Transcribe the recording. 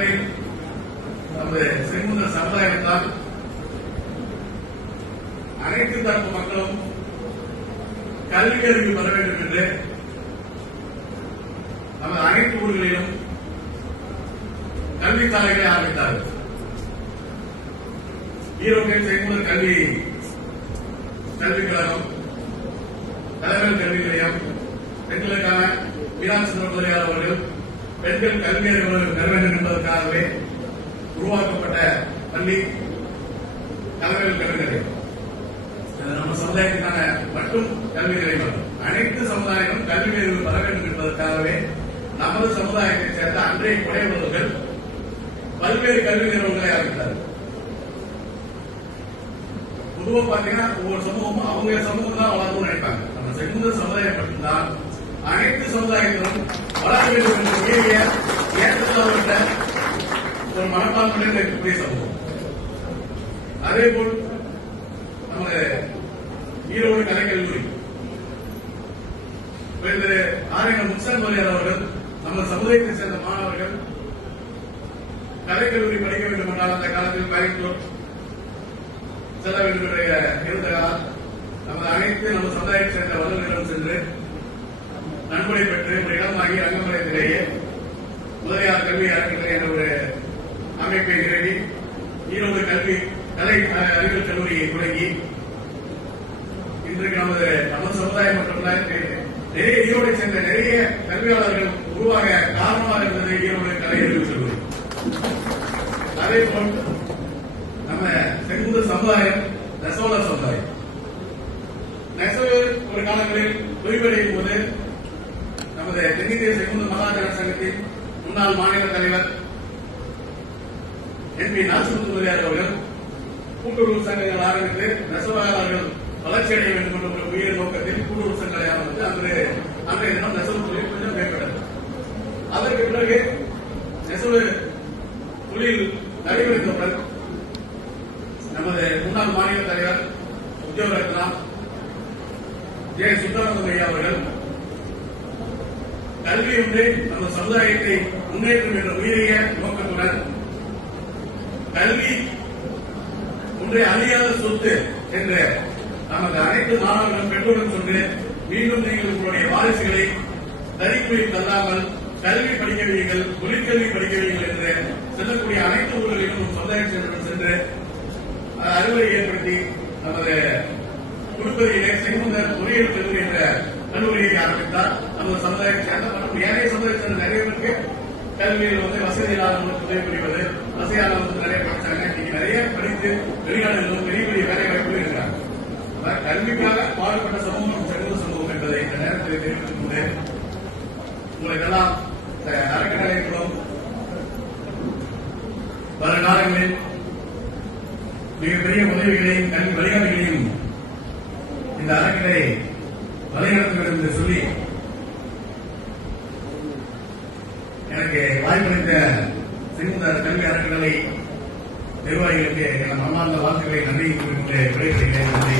பொறுத்தவரையில் நமது செங்குந்த சமுதாயத்தால் அனைத்து தரப்பு மக்களும் கல்வி அறிவு பெற வேண்டும் என்று நமது அனைத்து ஊர்களிலும் கல்வித்தாலைகளை ஆரம்பித்தார்கள். ஈரோட்டில் செங்குந்த கல்விக் கழகம், தலைவர் கல்வி நிலையம், பெண்களுக்கான மீனாட்சி முதலியார் அவர்கள் பெண்கள் கல்வி அறிவு பெற வேண்டும் என்பதற்காகவே உருவாக்கப்பட்ட பள்ளி தலைவர் கல்வி நிலையம். நம்ம சமுதாயத்திற்கான மட்டும் கல்வி நிலையம், அனைத்து சமுதாயங்களும் கல்வி அறிவு பெற வேண்டும் என்பதற்காகவே நமது சமுதாயத்தைச் சேர்ந்த அன்றைய குறைவர்கள் பல்வேறு கல்வி நிறுவனங்களை ஆரம்பித்தார்கள். பொதுவாக பாத்தீங்கன்னா ஒவ்வொரு சமூகமும் அவங்க சமூகம் தான் வளரணும்னு நினைப்பாங்க. நம்ம செங்குந்த சமுதாயம் மட்டும்தான் அனைத்து சமுதாயங்களும் வளர வேண்டும் என்ற உயரிய ஏற்றத்தாழ்விட்ட ஒரு மனப்பான்மையுடன் இருக்கக்கூடிய சமூகம். அதேபோல் நமது ஈரோடு கலைக்கல்லூரி ஆரியங்கள் முக்சன் மரியாதை அவர்கள் நம்ம சமுதாயத்தை சேர்ந்த மாணவர்கள் கலைக்கல்லூரி படிக்க வேண்டும் என்றால் அந்த காலத்தில் கோயம்புத்தூர் செல்ல வேண்டும் என்ற இருந்ததால் நமது அனைத்து நம்ம சமுதாயத்தை சேர்ந்த வல்லுநரிடம் சென்று நன்கொடை பெற்று ஒரு இடம் வாங்கி ரங்கமலத்திலேயே முதலியார் கல்வி அறக்கட்டளை என்ற ஒரு அமைப்பை நிறுவி ஈரோடு கலை அறிவியல் கல்லூரியை தொடங்கி இன்றைக்கு நமது சமுதாயம் மட்டுமல்ல நிறைய ஈரோடை சேர்ந்த நிறைய கல்வியாளர்கள் உருவாக காரணமாக இருந்தது ஈரோடு கலை அறிவியல் கல்லூரி. அதேபோல் நம்ம செங்குந்த சமுதாயம் நெசவாள சமுதாயம் நெசவு ஒரு காலங்களில் தொய்வடையும் போது நமது தென்னிந்திய செங்குந்த மகாஜன சங்கத்தின் முன்னாள் மாநில தலைவர் MP நாசிமுத்து முதலியார் அவர்கள் கூட்டுறவு சங்கங்கள் ஆரம்பித்து நெசவாளர்கள் வளர்ச்சி அடைய வேண்டும் என்ற ஒரு உயர் நோக்கத்தில் கூட்டுறவு சங்கங்களை ஆரம்பித்து அன்றைய தினம் நெசவு தொழில் கொஞ்சம் மேம்பட்டது. அதற்கு பிறகு நெசவு தொழில் நடைபெறுத்தவுடன் நமது முன்னாள் மாநில தலைவர் உத்தியோக ரத்னா ஜே சுந்தரமூர்த்தி ஐயா அவர்கள் கல்வி ஒன்றே நமது சமுதாயத்தை முன்னேற்றும் என்ற உயரிய நோக்கத்துடன் கல்வி ஒன்றே அழியாத சொத்து என்ற நமது அனைத்து மாணவர்களும் பெற்றோரும் சொன்று மீண்டும் நீங்கள் உங்களுடைய வாரிசுகளை தறிக்குயில் தள்ளாமல் கல்வி படிக்க வையுங்கள், தொழிற்கல்வி படிக்க வையுங்கள் என்று செல்லக்கூடிய அனைத்து ஊர்களிலும் சமுதாயத்தினருடன் சென்று அறிவுரை ஏற்படுத்தி நமது புதுப்பதியிலே செங்குந்தர் பொறியியல் கல்லூரி என்ற கல்லூரியை ஆரம்பித்தார். நமது சமுதாயத்தை சேர்ந்த மற்றும் ஏனைய சமுதாயத்தை சேர்ந்த நிறைய பேருக்கு கல்வியில் வசதி இல்லாதவர்களுக்கு உதவி புரிவது, வசதியானவர்களுக்கு நிறைய படிச்சாங்க. இன்னைக்கு நிறைய படித்து வெளிநாடுகளும் பெரிய பெரிய வேலை வாய்ப்புகளும் இருக்கிறாங்க. கல்விக்காக பாடுபட்ட சமூகம் செங்குந்த சமூகம் என்பதை இந்த நேரத்தில் தெரிவித்துக் கொண்டு உங்களுக்கெல்லாம் அறக்கட்டளை மூலம் வருங்காலங்களில் மிகப்பெரிய உதவிகளையும் கல்வி வழிகாட்டுகளையும் இந்த அறக்கட்டளை வழிநடத்த வேண்டும் என்று சொல்லி எனக்கு வாய்ப்பளித்த செங்குந்த கல்வி அறக்கட்டளை நிர்வாகிகளுக்கு எங்கள் மனமார்ந்த வாழ்த்துக்களை நன்றி குறிப்பிட்டு விடைபெறுகிறேன். நன்றி.